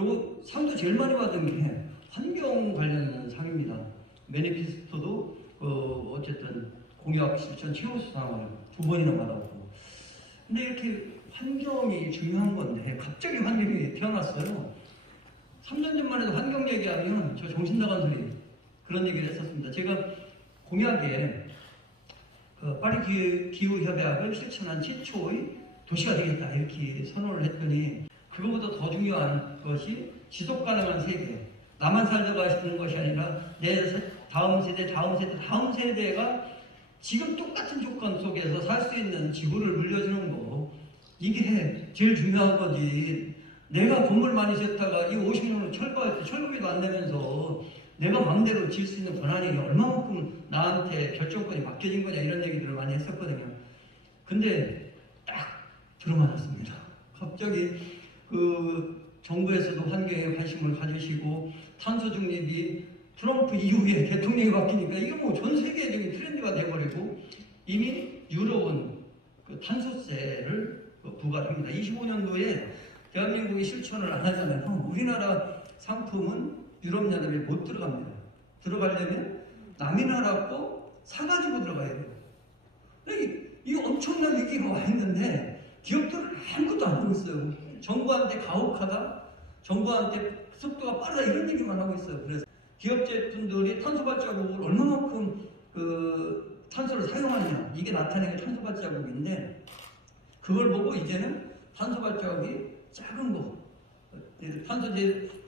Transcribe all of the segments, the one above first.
그리고 상도 제일 많이 받은 게 환경 관련 상입니다. 매니피스토도 어쨌든 공약 실천 최우수상을 2번이나 받았고. 근데 이렇게 환경이 중요한 건데 갑자기 환경이 태어났어요. 3년 전만 해도 환경 얘기하면 저 정신 나간 소리 그런 얘기를 했었습니다. 제가 공약에 파리 기후협약을 실천한 최초의 도시가 되겠다 이렇게 선언을 했더니 그거보다 더 중요한 것이 지속가능한 세계. 나만 살다가 싶은 것이 아니라 내 다음 세대가 지금 똑같은 조건 속에서 살 수 있는 지구를 물려주는 거. 이게 제일 중요한 거지. 내가 건물 많이 지었다가 이 50년 후 철거비도 안 내면서 내가 마음대로 지을 수 있는 권한이 얼마만큼 나한테 결정권이 맡겨진 거냐 이런 얘기들을 많이 했었거든요. 근데 딱 들어맞았습니다. 갑자기 정부에서도 환경에 관심을 가지시고 탄소 중립이 트럼프 이후에 대통령이 바뀌니까 이게 뭐 전 세계적인 트렌드가 돼버리고 이미 유럽은 탄소세를 부과합니다. 25년도에 대한민국이 실천을 안 하잖아요. 우리나라 상품은 유럽연합에 못 들어갑니다. 들어가려면 남의 나라 거 사가지고 들어가야 돼요. 이 엄청난 위기가 와 있는데 기업들은 아무것도 안 하고 있어요. 정부한테 가혹하다, 정부한테 속도가 빠르다 이런 얘기만 하고 있어요. 그래서 기업 제품들이 탄소 발자국을 얼마만큼 탄소를 사용하느냐 이게 나타내는 탄소 발자국인데 그걸 보고 이제는 탄소 발자국이 작은 거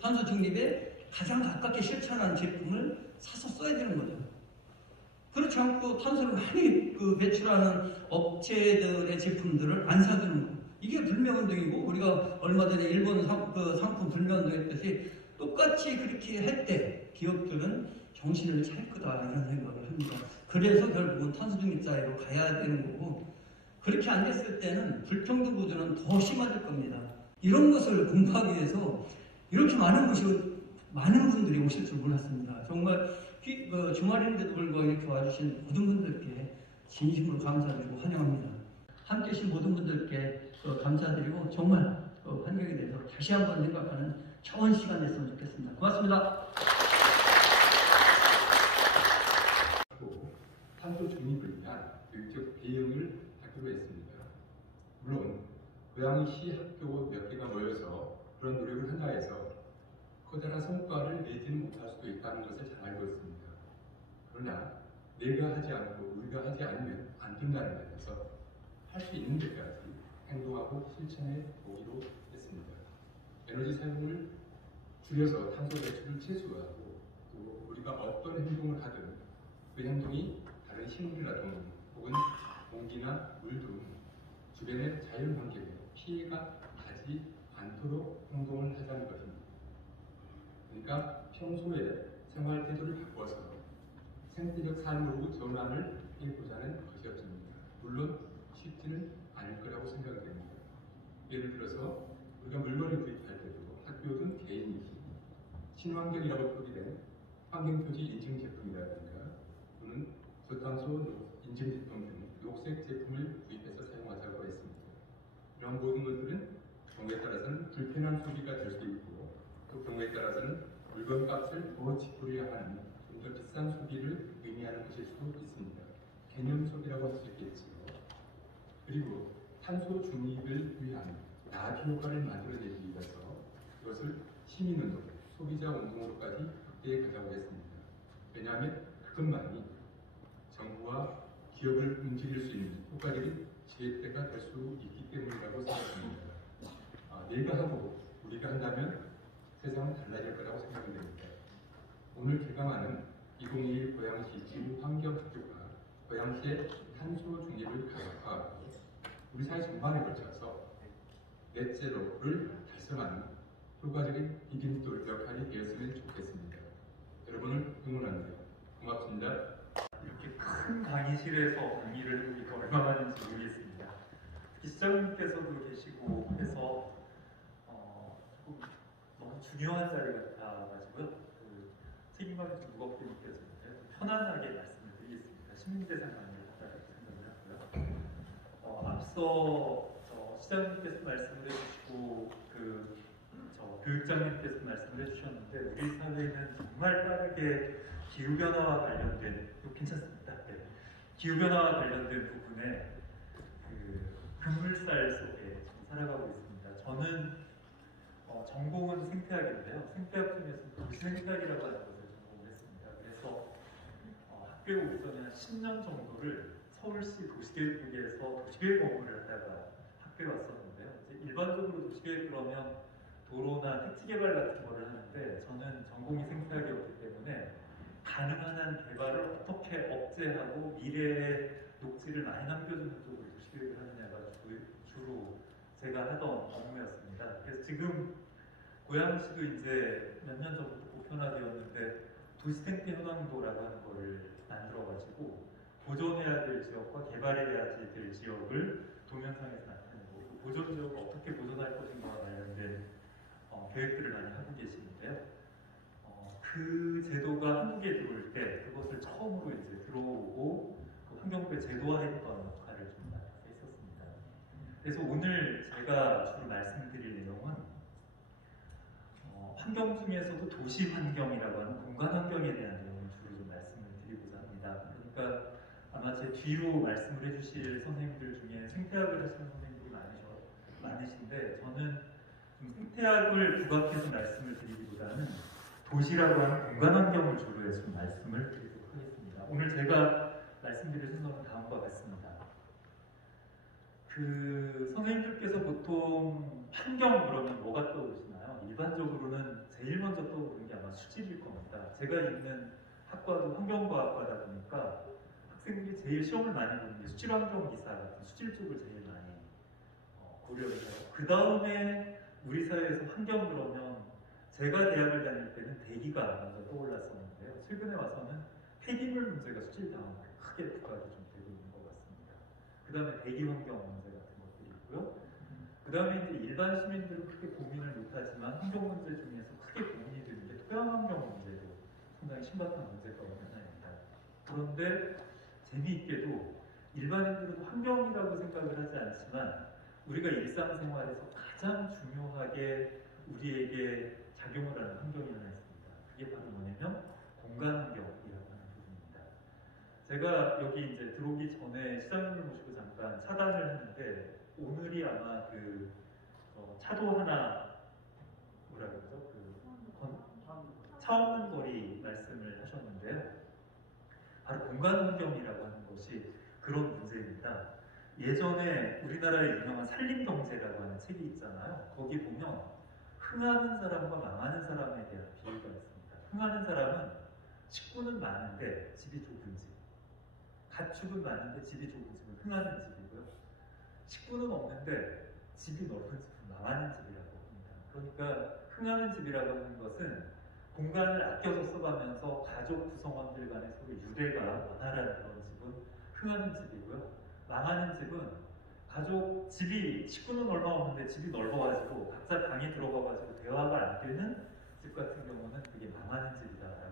탄소 중립에 가장 가깝게 실천한 제품을 사서 써야 되는 거죠. 그렇지 않고 탄소를 많이 배출하는 업체들의 제품들을 안 사드는 거. 이게 불매운동이고 우리가 얼마 전에 일본 상품 불매운동했듯이 똑같이 그렇게 했대. 기업들은 정신을 차릴 거다 이런 생각을 합니다. 그래서 결국은 탄소 중립 사회로 가야 되는 거고 그렇게 안 됐을 때는 불평등 구조는 더 심해질 겁니다. 이런 것을 공부하기 위해서 이렇게 많은 분들이 오실 줄 몰랐습니다. 정말 주말인데도 불구하고 이렇게 와주신 모든 분들께 진심으로 감사드리고 환영합니다. 함께 계신 모든 분들께 감사드리고 정말 환경에 대해서 다시 한번 생각하는 좋은 시간 됐으면 좋겠습니다. 고맙습니다. 탄소 중립을 위한 교육적 대응을 하기로 했습니다. 물론 고양시시 학교 몇 개가 모여서 그런 노력을 한다 해서 커다란 성과를 내지는 못할 수도 있다는 것을 잘 알고 있습니다. 그러나 내가 하지 않고 우리가 하지 않으면 안 된다는 데서 할 수 있는 데까지 행동하고 실천해 보기로 했습니다. 에너지 사용을 줄여서 탄소 배출을 최소화하고 또 우리가 어떤 행동을 하든 그 행동이 다른 식물이라든가 혹은 공기나 물 등 주변의 자연 환경에 피해가 가지 않도록 행동을 하자는 것입니다. 그러니까 평소에 생활 태도를 바꿔서 생태적 삶으로 전환을 해보자는 것이었습니다. 물론 쉽지는 않을 거라고 생각됩니다. 예를 들어서 우리가 물건을 구입할 때도 학교든 개인이든 친환경이라고 표기된 환경표지 인증 제품이라든가 또는 저탄소 인증 제품 등 녹색 제품을 구입해서 사용하자고 했습니다. 이런 모든 것들은 경우에 따라서는 불편한 소비가 될 수 있고 또 경우에 따라서는 물건 값을 더 지불해야 하는 좀 더 비싼 소비를 의미하는 것일 수도 있습니다. 개념 소비라고 할 수 있겠지요. 그리고 탄소 중립을 위한 나비 효과를 만들어내기 위해서 이것을 시민운동, 소비자 운동으로까지 확대해 가자고 했습니다. 왜냐하면 그것만이 정부와 기업을 움직일 수 있는 효과적인 지혜대가 될 수 있기 때문이라고 생각합니다. 내가 하고 우리가 한다면 세상은 달라질 거라고 생각이 됩니다. 오늘 개강하는 2021 고양시 지구환경학교가 고양시의 탄소 중립을 가속화하고 우리 사회 전반에 걸쳐서 넷제로를 달성하는 효과적인 디딤돌 역할이 되었으면 좋겠습니다. 여러분을 응원합니다. 고맙습니다. 이렇게 큰 강의실에서 강의를 하기가 얼마만인지 모르겠습니다. 시장님께서도 계시고 해서 조금 너무 중요한 자리 같아가지고요. 책임감이 좀 무겁게 느껴지는데 편안하게 말씀을 드리겠습니다. 시민대상 강의를 하다고 생각을 하고요. 앞서 시장님께서 말씀을 해주시고 교육장님께서 말씀을 해주셨는데 우리 사회는 정말 빠르게 기후변화와 관련된 괜찮습니다. 네. 기후변화와 관련된 부분에 그 급물살 속에 지금 살아가고 있습니다. 저는 전공은 생태학인데요. 생태학 중에서 도시생태학이라고 하는 것을 전공을 했습니다. 그래서 학교 오기 전에 한 10년 정도를 서울시 도시계획국에서 도시계획 업무를 하다가 학교에 왔었는데요. 이제 일반적으로 도시계획 그러면 도로나 택지개발 같은 거를 하는데 저는 전공이 생태학이었기 때문에 가능한 한 개발을 어떻게 억제하고 미래에 녹지를 많이 남겨주는 쪽으로 도시계획을 하느냐가 주로 제가 하던 업무였습니다. 그래서 지금 고양시도 이제 몇 년 전부터 보편화되었는데 도시생태 현황도라고 하는 거를 만들어가지고 보존해야 될 지역과 개발해야 될 지역을 도면상에서 나타내고 보존 지역을 어떻게 보존할 것인가와 관련된 계획들을 많이 하고 계시는데요. 그 제도가 한국에 들어올 때 그것을 처음으로 이제 들어오고 그 환경부에 제도화했던 역할을 좀 맡아서 했었습니다. 그래서 오늘 제가 주로 말씀드릴 내용은 환경 중에서도 도시 환경이라고 하는 공간 환경에 대한 내용을 주로 좀 말씀을 드리고자 합니다. 그러니까 아마 제 뒤로 말씀을 해주실 선생님들 중에 생태학을 하시는 선생님들이 많으신데 저는 좀 생태학을 부각해서 말씀을 드리기보다는 도시라고 하는 공간 환경을 주로 해서 말씀을 드리도록 하겠습니다. 오늘 제가 말씀드릴 순서는 다음과 같습니다. 그 선생님들께서 보통 환경 그러면 뭐가 떠오르시나요? 일반적으로는 제일 먼저 떠오르는 게 아마 수질일 겁니다. 제가 있는 학과도 환경과학과다 보니까 학생들이 제일 시험을 많이 보는 게 수질환경기사 같은 수질 쪽을 제일 많이 고려를 해요. 그 다음에 우리 사회에서 환경 그러면 제가 대학을 다닐 때는 대기가 먼저 떠올랐었는데요. 최근에 와서는 폐기물 문제가 수질 다음에 크게 부각이 좀 되고 있는 것 같습니다. 그 다음에 대기 환경 문제 같은 것들이 있고요. 그 다음에 이제 일반 시민들은 크게 고민을 못하지만 환경 문제 중에서 크게 고민이 되는 게 토양 환경 문제도 상당히 심각한 문제가 하나입니다. 그런데 재미있게도 일반인들은 환경이라고 생각을 하지 않지만 우리가 일상생활에서 가장 중요하게 우리에게 작용을 하는 환경이 하나 있습니다. 그게 바로 뭐냐면 공간 환경이라고 하는 부분입니다. 제가 여기 이제 들어오기 전에 시장님을 모시고 잠깐 차단을 했는데 오늘이 아마 그 차도 하나 뭐라 그러죠? 차 없는 거리 말씀을 하셨는데요. 바로 공간 환경이라고 하는 것이 그런 문제입니다. 예전에 우리나라의 유명한 산림경제라고 하는 책이 있잖아요. 거기 보면 흥하는 사람과 망하는 사람에 대한 비유가 있습니다. 흥하는 사람은 식구는 많은데 집이 좁은 집, 가축은 많은데 집이 좁은 집은 흥하는 집이고요. 식구는 없는데 집이 넓은 집은 망하는 집이라고 합니다. 그러니까 흥하는 집이라고 하는 것은 공간을 아껴서 써가면서 가족 구성원들 간의 서로 유대가 원활한 그런 집은 흥하는 집이고요. 망하는 집은 집이 식구는 얼마 없는데 집이 넓어가지고 각자 방에 들어가가지고 대화가 안 되는 집 같은 경우는 그게 망하는 집이다라고